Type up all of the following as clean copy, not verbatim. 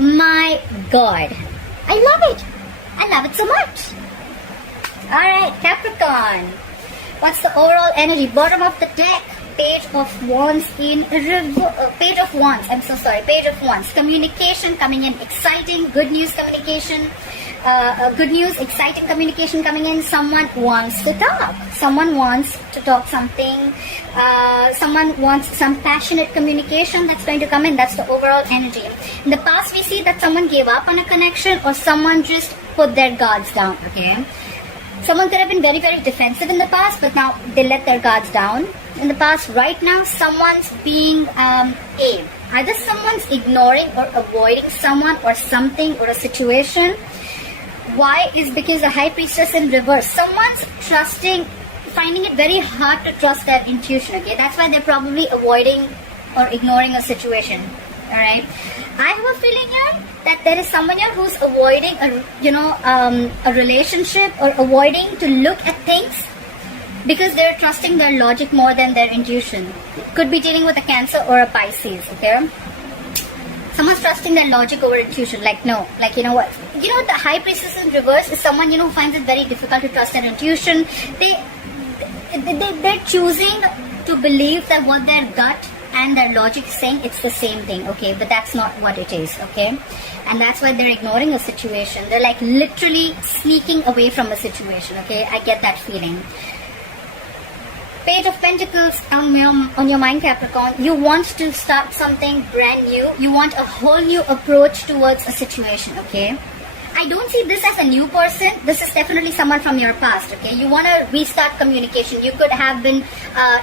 my God. I love it. I love it so much. Alright, Capricorn. What's the overall energy? Bottom of the deck. Page of Wands in Page of Wands. I'm so sorry. Page of Wands. Communication coming in. Exciting. Good news communication. Good news. Exciting communication coming in. Someone wants to talk. Someone wants to talk something. Someone wants some passionate communication that's going to come in. That's the overall energy. In the past, we see that someone gave up on a connection or someone just put their guards down. Okay. Someone could have been very, very defensive in the past, but now they let their guards down. In the past, right now, someone's being either someone's ignoring or avoiding someone or something or a situation. Why? Is because the High Priestess in reverse. Someone's finding it very hard to trust their intuition. Okay, that's why they're probably avoiding or ignoring a situation. All right. I have a feeling here that there is someone here who's avoiding a relationship or avoiding to look at things because they're trusting their logic more than their intuition. Could be dealing with a Cancer or a Pisces. Okay. Someone's trusting their logic over intuition. Like, no, like, you know what? You know, the High Priestess in reverse is someone, who finds it very difficult to trust their intuition. They're choosing to believe that what their gut and their logic is saying, it's the same thing, okay? But that's not what it is, okay? And that's why they're ignoring a situation. They're like literally sneaking away from a situation, okay? I get that feeling. Page of Pentacles on your mind, Capricorn. You want to start something brand new. You want a whole new approach towards a situation, okay? I don't see this as a new person. This is definitely someone from your past, okay? You want to restart communication. You could have been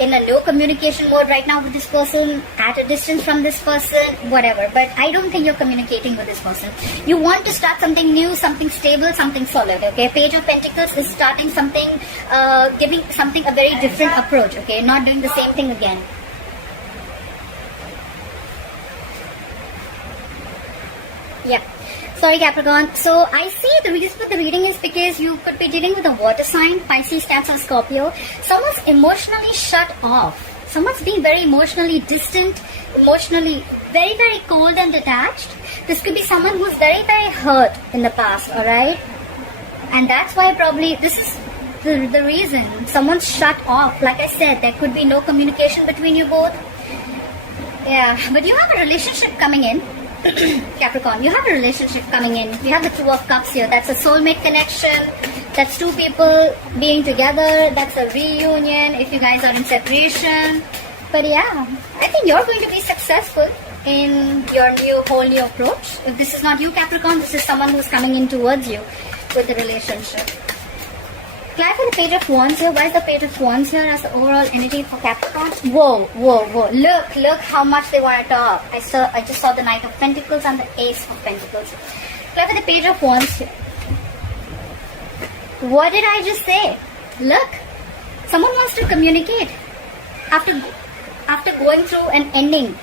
in a no communication mode right now with this person, at a distance from this person, whatever. But I don't think you're communicating with this person. You want to start something new, something stable, something solid, okay? Page of Pentacles is starting something, giving something a very different approach, okay? Not doing the same thing again. Yeah. Sorry, Capricorn. So I see the reason for the reading is because you could be dealing with a water sign, Pisces, Cancer, Scorpio. Someone's emotionally shut off. Someone's being very emotionally distant, emotionally very, very cold and detached. This could be someone who's very, very hurt in the past, alright? And that's why probably this is the reason. Someone's shut off. Like I said, there could be no communication between you both. Yeah, but you have a relationship coming in. Capricorn, you have a relationship coming in. You have the Two of Cups here. That's a soulmate connection. That's two people being together. That's a reunion if you guys are in separation. But yeah, I think you're going to be successful in your whole new approach. If this is not you, Capricorn, this is someone who's coming in towards you with the relationship. Clarify the Page of Wands here. Why is the Page of Wands here as the overall energy for Capricorn? Whoa, whoa, whoa. Look how much they want to talk. I just saw the Knight of Pentacles and the Ace of Pentacles. Clarify the Page of Wands here. What did I just say? Look, someone wants to communicate after going through an ending.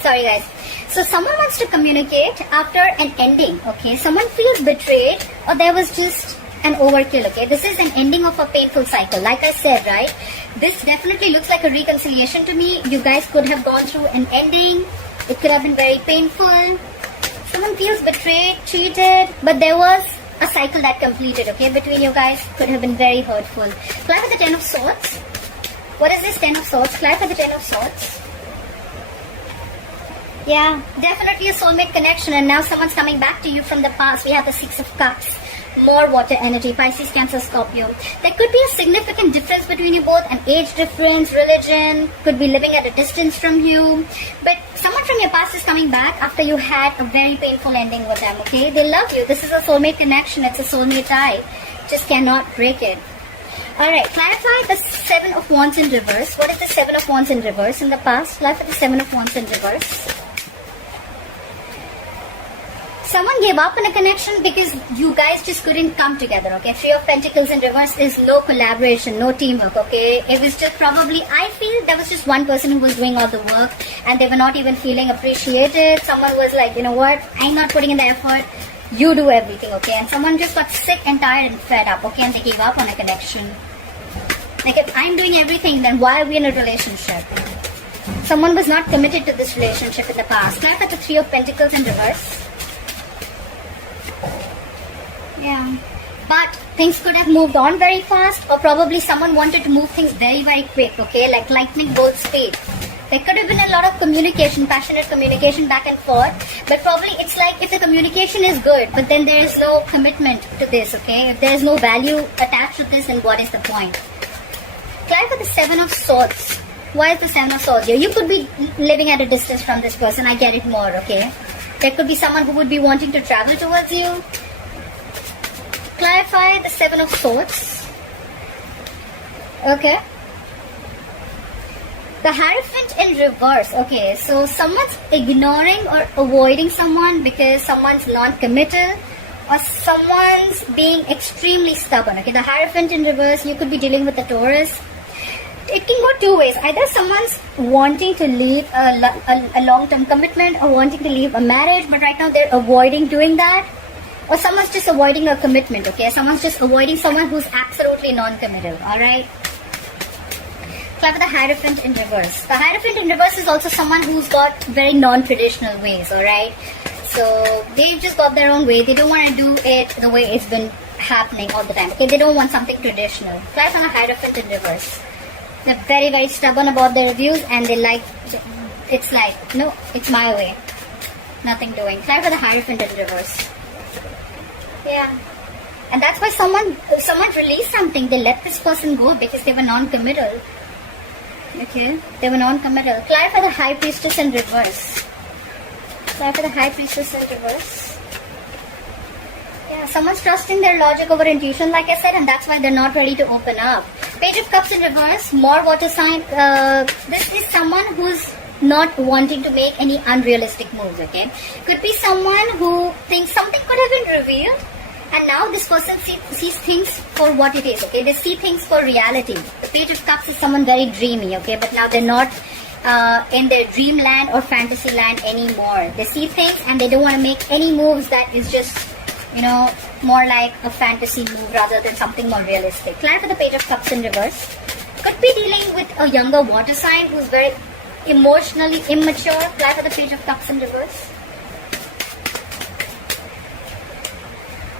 Sorry, guys. So someone wants to communicate after an ending, okay? Someone feels betrayed or there was just an overkill, okay? This is an ending of a painful cycle. Like I said, right? This definitely looks like a reconciliation to me. You guys could have gone through an ending. It could have been very painful. Someone feels betrayed, cheated, but there was a cycle that completed, okay? Between you guys could have been very hurtful. Clarify the Ten of Swords. What is this Ten of Swords? Clarify the Ten of Swords. Yeah, definitely a soulmate connection, and now someone's coming back to you from the past. We have the Six of Cups. More water energy, Pisces, Cancer, Scorpio. There could be a significant difference between you both, an age difference, religion, could be living at a distance from you. But someone from your past is coming back after you had a very painful ending with them, okay? They love you. This is a soulmate connection. It's a soulmate tie. Just cannot break it. Alright, clarify the Seven of Wands in reverse. What is the Seven of Wands in reverse in the past? Clarify the Seven of Wands in reverse. Someone gave up on a connection because you guys just couldn't come together, okay? Three of Pentacles in reverse is no collaboration, no teamwork, okay? It was just probably, I feel there was just one person who was doing all the work and they were not even feeling appreciated. Someone was like, you know what? I'm not putting in the effort. You do everything, okay? And someone just got sick and tired and fed up, okay? And they gave up on a connection. Like, if I'm doing everything, then why are we in a relationship? Someone was not committed to this relationship in the past. Clarify the Three of Pentacles in reverse. Yeah. But things could have moved on very fast, or probably someone wanted to move things very, very quick, okay? Like lightning bolt speed. There could have been a lot of communication, passionate communication back and forth, but probably it's like if the communication is good, but then there is no commitment to this, okay? If there is no value attached to this, then what is the point? Clarify the Seven of Swords. Why is the Seven of Swords here? You could be living at a distance from this person, I get it more, okay? There could be someone who would be wanting to travel towards you. Clarify the Seven of Swords. Okay. The Hierophant in reverse. Okay, so someone's ignoring or avoiding someone because someone's non-committal, or someone's being extremely stubborn. Okay, the Hierophant in reverse, you could be dealing with a Taurus. It can go two ways. Either someone's wanting to leave a long-term commitment or wanting to leave a marriage, but right now they're avoiding doing that. Or someone's just avoiding a commitment, okay? Someone's just avoiding someone who's absolutely non-committal, alright? Clarify the Hierophant in reverse. The Hierophant in reverse is also someone who's got very non-traditional ways, alright? So, they've just got their own way. They don't want to do it the way it's been happening all the time, okay? They don't want something traditional. Clarify the Hierophant in reverse. They're very, very stubborn about their views, and they like, it's like, no, it's my way. Nothing doing. Clarify the Hierophant in reverse. Yeah. And that's why someone released something. They let this person go because they were non-committal. Okay? They were non-committal. Clarify the High Priestess in reverse. Clarify the High Priestess in reverse. Yeah, someone's trusting their logic over intuition, like I said, and that's why they're not ready to open up. Page of Cups in reverse. More water sign. This is someone who's not wanting to make any unrealistic moves, okay? Could be someone who thinks something could have been revealed, and now this person sees things for what it is, okay? They see things for reality. The Page of Cups is someone very dreamy, okay? But now they're not in their dreamland or fantasy land anymore. They see things and they don't want to make any moves that is just, you know, more like a fantasy move rather than something more realistic. Clarify the Page of Cups in reverse. Could be dealing with a younger water sign who's very emotionally immature. Clarify the Page of Cups in reverse.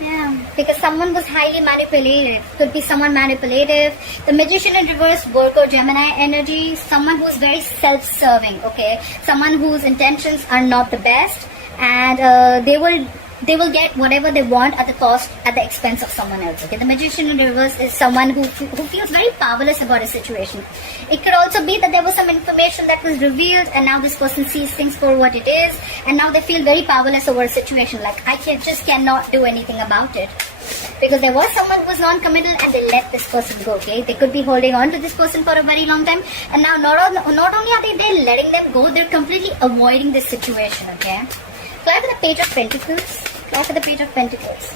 Yeah, because someone was highly manipulative. Could be someone manipulative. The Magician in reverse, Virgo, Gemini energy. Someone who's very self-serving, okay? Someone whose intentions are not the best, and they will get whatever they want at the expense of someone else, okay? The Magician in reverse is someone who feels very powerless about a situation. It could also be that there was some information that was revealed, and now this person sees things for what it is, and now they feel very powerless over a situation, like I just cannot do anything about it. Because there was someone who was non-committal and they let this person go, okay? They could be holding on to this person for a very long time, and now not only are they letting them go, they're completely avoiding this situation, okay? Clarify the Page of Pentacles. Clarify the Page of Pentacles.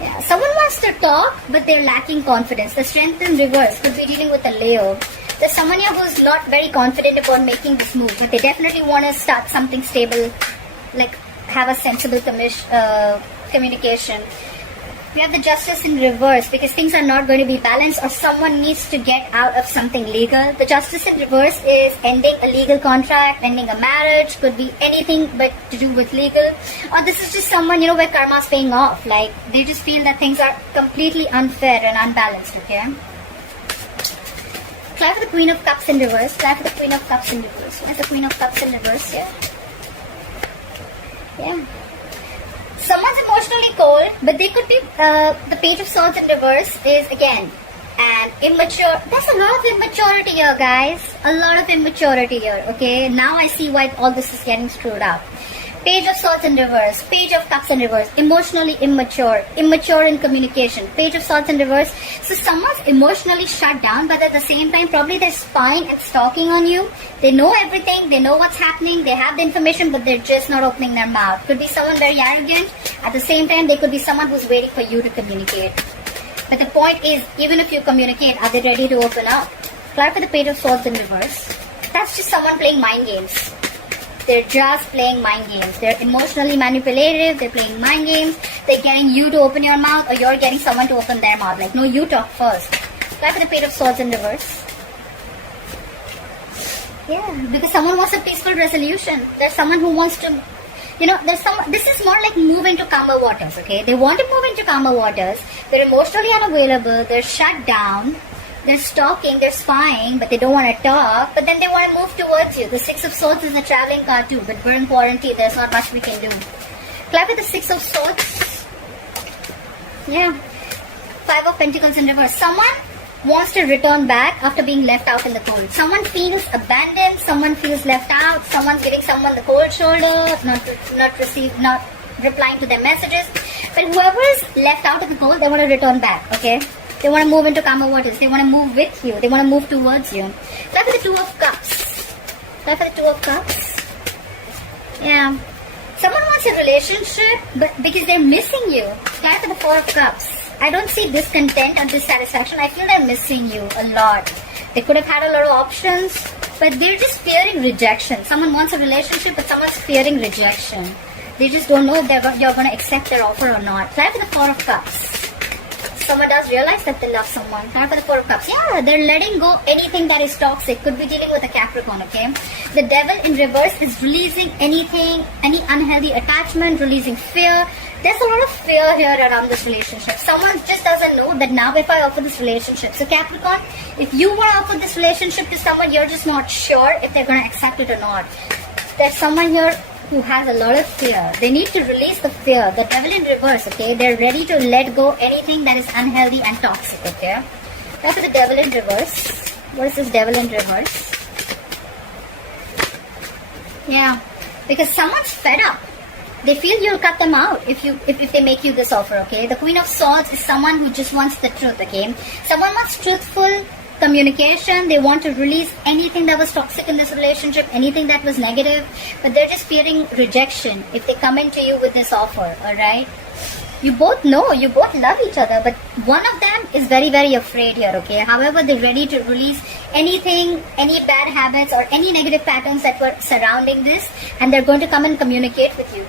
Yeah, someone wants to talk, but they're lacking confidence. The Strength in reverse could be dealing with a Leo. There's someone here who's not very confident about making this move, but they definitely want to start something stable, like have a sensible communication. We have the Justice in reverse because things are not going to be balanced, or someone needs to get out of something legal. The Justice in reverse is ending a legal contract, ending a marriage, could be anything but to do with legal. Or this is just someone, you know, where karma's paying off. Like, they just feel that things are completely unfair and unbalanced, okay? Clarify the Queen of Cups in reverse. Clarify the Queen of Cups in reverse. Where's the Queen of Cups in reverse here? Yeah. Someone's emotionally cold, but they could be, the Page of Swords in reverse is, again, an immature. There's a lot of immaturity here, guys. A lot of immaturity here, okay? Now I see why all this is getting screwed up. Page of Swords in reverse, Page of Cups in reverse, emotionally immature, immature in communication, Page of Swords in reverse. So someone's emotionally shut down, but at the same time, probably they're spying and stalking on you. They know everything, they know what's happening, they have the information, but they're just not opening their mouth. Could be someone very arrogant. At the same time, they could be someone who's waiting for you to communicate. But the point is, even if you communicate, are they ready to open up? Clarify the Page of Swords in reverse. That's just someone playing mind games. They're just playing mind games. They're emotionally manipulative. They're playing mind games. They're getting you to open your mouth, or you're getting someone to open their mouth. Like, no, you talk first. Clarify the Page of Swords in reverse. Yeah, because someone wants a peaceful resolution. There's someone who wants to, this is more like move into calmer waters, okay? They want to move into calmer waters. They're emotionally unavailable. They're shut down. They're stalking. They're spying, but they don't want to talk. But then they want to move towards you. The Six of Swords is a traveling card too, but we're in quarantine. There's not much we can do. Clap with the Six of Swords. Yeah. Five of Pentacles in reverse. Someone wants to return back after being left out in the cold. Someone feels abandoned. Someone feels left out. Someone's giving someone the cold shoulder, not replying to their messages. But whoever is left out in the cold, they want to return back, okay? They want to move into calmer waters. They want to move with you. They want to move towards you. Clap for the Two of Cups. Clap for the Two of Cups. Yeah. Someone wants a relationship, but because they're missing you. Clap for the Four of Cups. I don't see discontent or dissatisfaction. I feel they're missing you a lot. They could have had a lot of options, but they're just fearing rejection. Someone wants a relationship, but someone's fearing rejection. They just don't know if you're going to accept their offer or not. Clap for the Four of Cups. Someone does realize that they love someone. Clap for the Four of Cups. Yeah, they're letting go anything that is toxic. Could be dealing with a Capricorn, okay? The Devil in reverse is releasing anything, any unhealthy attachment, releasing fear. There's a lot of fear here around this relationship. Someone just doesn't know that now if I offer this relationship. So Capricorn, if you want to offer this relationship to someone, you're just not sure if they're going to accept it or not. There's someone here who has a lot of fear. They need to release the fear. The Devil in reverse, okay? They're ready to let go anything that is unhealthy and toxic, okay? Now for the Devil in reverse. What is this Devil in reverse? Yeah, because someone's fed up. They feel you'll cut them out if they make you this offer, okay? The Queen of Swords is someone who just wants the truth, okay? Someone wants truthful communication. They want to release anything that was toxic in this relationship, anything that was negative, but they're just fearing rejection if they come into you with this offer, alright? You both know, you both love each other, but one of them is very, very afraid here, okay? However, they're ready to release anything, any bad habits or any negative patterns that were surrounding this, and they're going to come and communicate with you.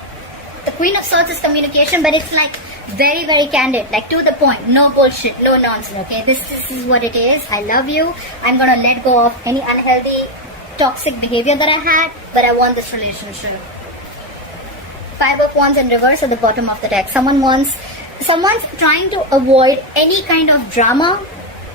The Queen of Swords is communication, but it's like very, very candid, like to the point, no bullshit, no nonsense, okay? This is what it is. I love you. I'm going to let go of any unhealthy, toxic behavior that I had, but I want this relationship. Five of Wands in reverse at the bottom of the deck. Someone's trying to avoid any kind of drama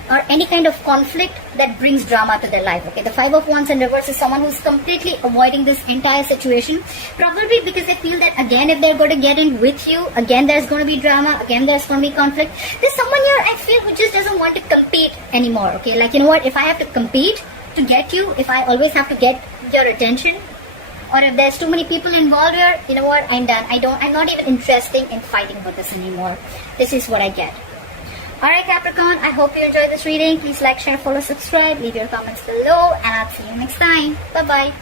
or any kind of conflict that brings drama to their life, okay? The Five of Wands in reverse is someone who's completely avoiding this entire situation, probably because they feel that, again, if they're going to get in with you, again, there's going to be drama, again, there's going to be conflict. There's someone here, I feel, who just doesn't want to compete anymore, okay? Like, you know what, if I have to compete to get you, if I always have to get your attention, or if there's too many people involved here, you know what, I'm done. I'm not even interested in fighting with this anymore. This is what I get. Alright Capricorn, I hope you enjoyed this reading. Please like, share, follow, subscribe, leave your comments below, and I'll see you next time. Bye-bye.